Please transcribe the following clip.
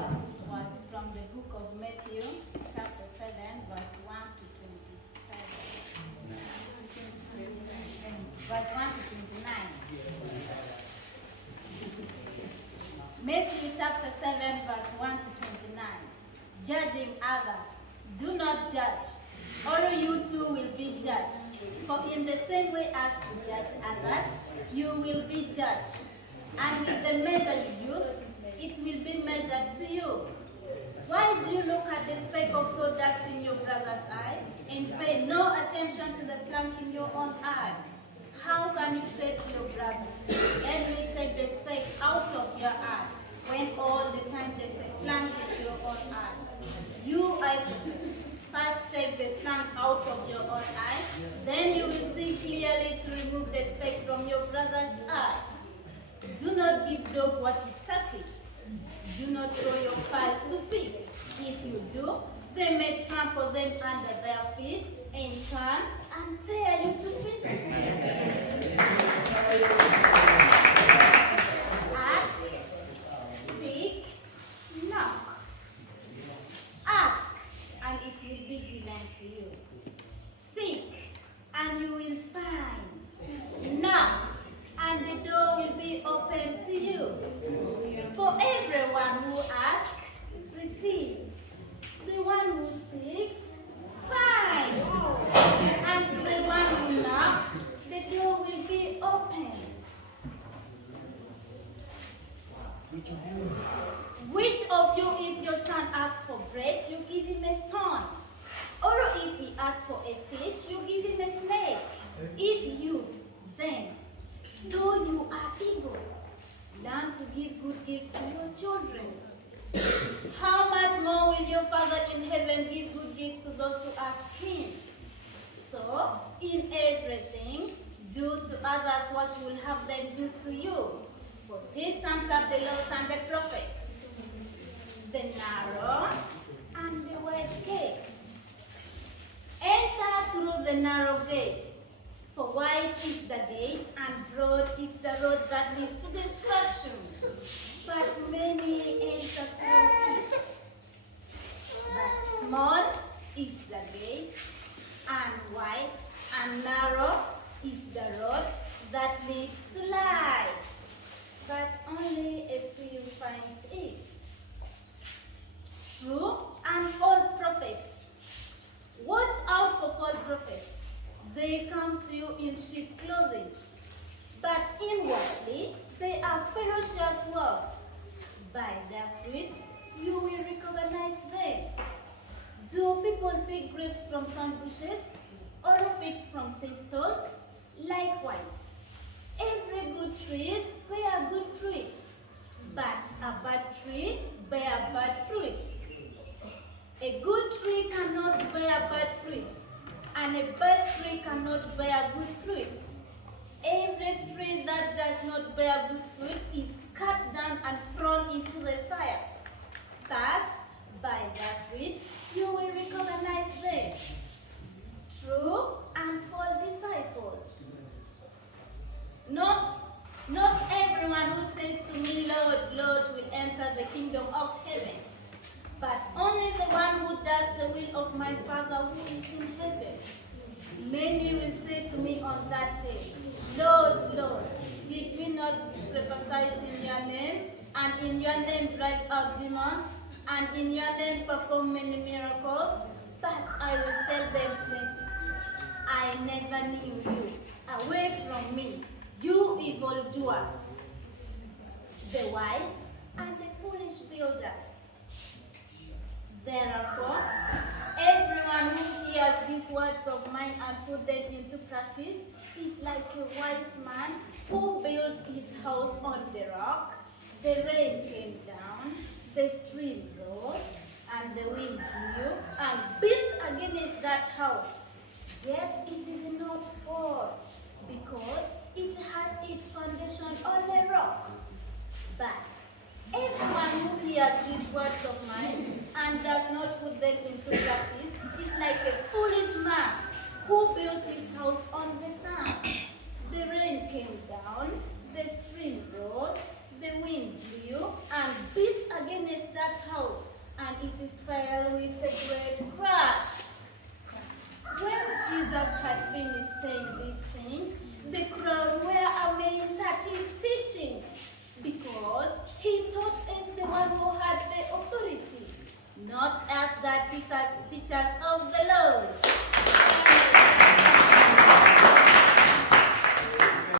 verse was from the book of Matthew, chapter 7, verse 1 to 27. Verse 1 to 29. Matthew chapter 7, verse 1 to 29. Judging others. Do not judge, or you too will be judged. For in the same way as you judge others, you will be judged. And with the measure you use, it will be measured to you. Why do you look at the speck of sawdust in your brother's eye and pay no attention to the plank in your own eye? How can you say to your brother, let me take the speck out of your eye, when all the time there's a plank in your own eye? You, I first take the plank out of your own eye, then you will see clearly to remove the speck from your brother's eye. Do not give dog what is sacred. Do not throw your pearls to pigs. If you do, they may trample them under their feet and turn and tear you to pieces. Ask, seek, knock. Ask, and it will be given to you. Seek, and you will find. Knock, and the door will be open to you. For everyone who asks, receives. The one who seeks, finds. And to the one who knocks, the door will be open. Which of you, if your son asks for bread, you give him a stone? Or if he asks for a fish, you give him a snake? If you, then, though you are evil, learn to give good gifts to your children, how much more will your Father in heaven give good gifts to those who ask him? So, in everything, do to others what you will have them do to you. For this sums up the laws and the prophets. The narrow and the wide gate. Enter through the narrow gate. For wide is the gate, and broad is the road that leads to destruction. But many enter through it. But small is the gate, and wide and narrow is the road that leads to life. But only a few finds it. True and false prophets. Watch out for false prophets. They come to you in sheep clothing, but inwardly they are ferocious wolves. By their fruits you will recognize them. Do people pick grapes from thorn bushes, or figs from thistles? Likewise, every good tree bears good fruits, but a bad tree bears bad fruits. A good tree cannot bear bad fruits, and a bad tree cannot bear good fruits. Every tree that does not bear good fruits is cut down and thrown into the fire. Thus, by their fruits, you will recognize them. True and false disciples. Not everyone who says to me, Lord, Lord, will enter the kingdom of heaven, but only the one who does the will of my Father who is in heaven. Many will say to me on that day, Lord, Lord, did we not prophesy in your name, and in your name drive out demons, and in your name perform many miracles? But I will tell them plainly, I never knew you. Away from me, you evildoers. The wise and the foolish builders. Therefore, everyone who hears these words of mine and put them into practice is like a wise man who built his house on the rock. The rain came down, the stream rose, and the wind blew and beat against that house. Yet it did not fall, because it has its foundation on a rock. But everyone who hears these words of mine and does not put them into practice is like a foolish man who built his house on the sand. The rain came down, the stream rose, the wind blew and beat against that house. it fell with a great crash. When Jesus had finished saying these things, the crowd were amazed at his teaching, because he taught as the one who had the authority, not as the teachers of the